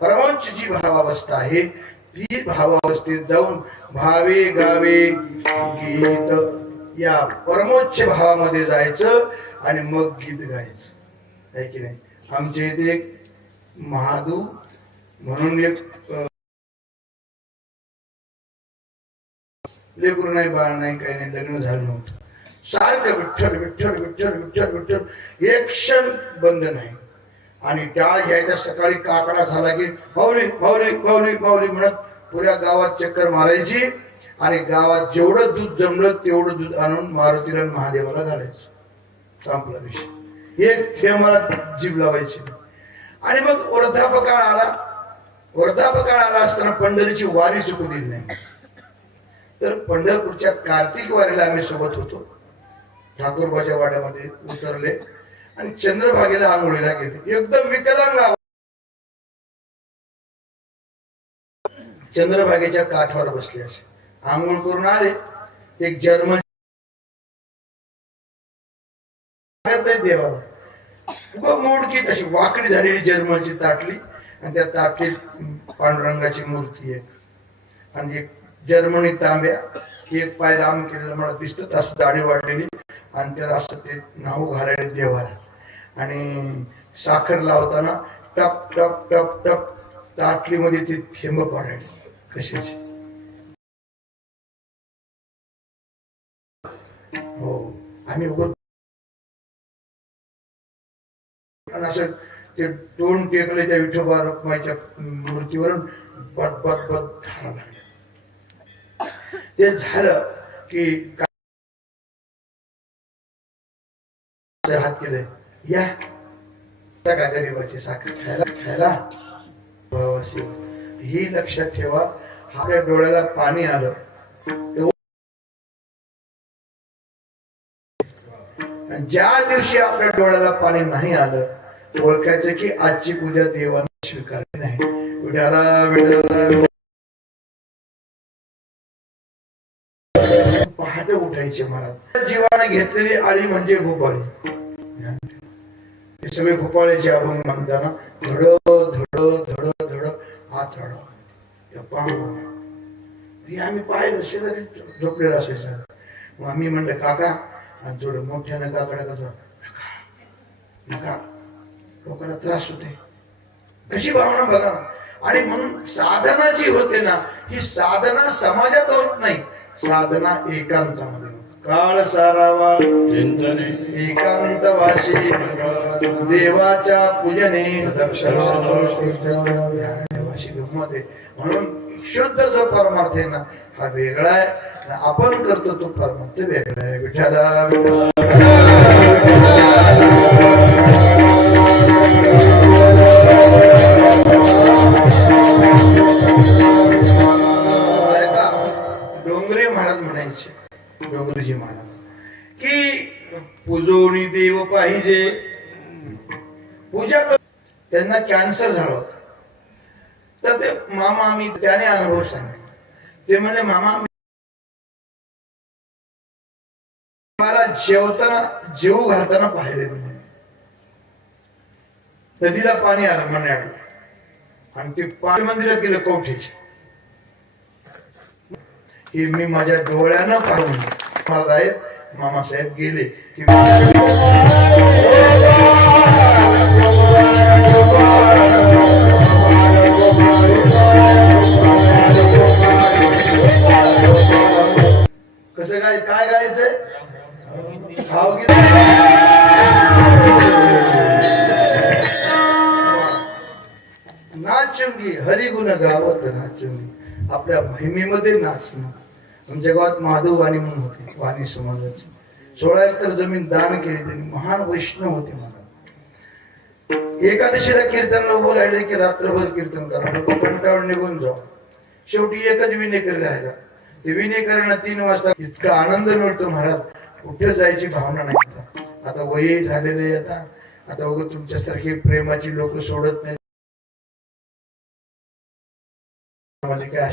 परमोच्च जी भावावस्था आहे. ती भावावस्थेत जाऊन भावे गावे गीत या परमोच्च भावामध्ये जायचं आणि मग गीत गायचं. आहे की नाही? आमच्या इथे एक महादू म्हणून एक लेकरू नाही बाळ नाही काही नाही लग्न झालं नव्हतं. सारखं विठ्ठल विठ्ठल विठ्ठल विठ्ठल विठ्ठल. एक क्षण बंद नाही. आणि त्या घ्यायच्या सकाळी काकडा झाला की माऊली माऊली माऊली माऊली म्हणत पुऱ्या गावात चक्कर मारायची. आणि गावात जेवढं दूध जमलं तेवढं दूध आणून मारुतीला महादेवाला घालायचं. संपला विषय. एक थेंबाला जीभ लावायची. आणि मग वृद्धापकाळ आला. वृद्धापकाळ आला असताना पंढरीची वारी चुकू दिली नाही. तर पंढरपूरच्या कार्तिक वारीला आम्ही सोबत होतो. ठाकूरबाच्या वाड्यामध्ये उतरले. आणि चंद्रभागेला आंघोळीला गेले. एकदम विकलांग चंद्रभागेच्या काठावर बसले असे. आंघोळ करून आले. एक जर्मन देवाला. मोडकी तशी वाकडी झालेली जर्मनची ताटली. आणि त्या ताटलीत पांडुरंगाची मूर्ती आहे. आणि एक जर्मनी तांब्या. एक पाय लांब केलेलं मला दिसत असं दाढी वाढलेली. आणि त्याला असं ते नाव घालायला देवाला. आणि साखर लावताना टप टप टप टप ताटलीमध्ये ते थेंब पाडायचे. कशाचे? हो. आम्ही उगत आणि असं ते दोन टेकले त्या विठोबा रुक्माईच्या मूर्तीवरून बद बद बद धारा लागले ते झालं की हात केले. या. त्या का गरीबाची साखर खायला खायला भावाशी. ही लक्षात ठेवा आपल्या डोळ्याला पाणी आलं. ज्या दिवशी आपल्या डोळ्याला पाणी नाही आलं ओळखायचं की आजची पूजा देवाने स्वीकारली नाही. उड्याला पहाटे उठायचे महाराज. जीवाने घेतलेली आळी म्हणजे भोपाळी हे सगळे भोपाळ्याचे अभंग म्हणताना धड धड धड धड हात धड हे आम्ही पाहिलं शेजारी झोपलेला असायचा मग आम्ही म्हणलं काका थोडं मोठ्यानं काकडा कसं नका नका. लोकांना त्रास होते कशी भावना बघा. आणि म्हणून साधना जी होते ना ही साधना समाजात होत नाही. साधना एकांतामध्ये. काळ सारावा. चिंतने. एकांत वाशी देवाच्या पूजने. म्हणून शुद्ध जो परमार्थ आहे ना हा वेगळा आहे. आपण करतो तो परमार्थ वेगळा आहे. विठाला विठ्ठला. डोंगरेजी महाराज की पुजवणी देव पाहिजे. पूजा कर त्यांना कॅन्सर झाला होता. तर ते मामा आम्ही त्याने अनुभव सांगितले. ते म्हणे मामा मला जेवताना जेवू घालताना पाहिले म्हणे. नदीला पाणी आलं म्हणे आणि ते पाणी मंदिरात गेलं कवठेच्या. हे मी माझ्या डोळ्यानं पाहून आहेत मामासाहेब गेले की कसं काय काय गायचंय नाचुंगी, हरिगुण गावत नाचुंगी. आपल्या महिमेमध्ये नाचणं. आमच्या गावात महादेव वाणी म्हणून होते वाणी समाजाचे. सोळा एकर जमीन दान केली त्यांनी महान वैष्णव होते मला. एकादशीला कीर्तन उभं राहिले की रात्रभर कीर्तन करा. कंटाळून निघून जाऊ. शेवटी एकच विनेकरी राहिला. ते विनेकऱ्यांना तीन वाजता इतका आनंद मिळतो महाराज. कुठे जायची भावना नाही आता. आता वय झालेले आता. आता उगं तुमच्यासारखी प्रेमाची लोक सोडत नाही menikah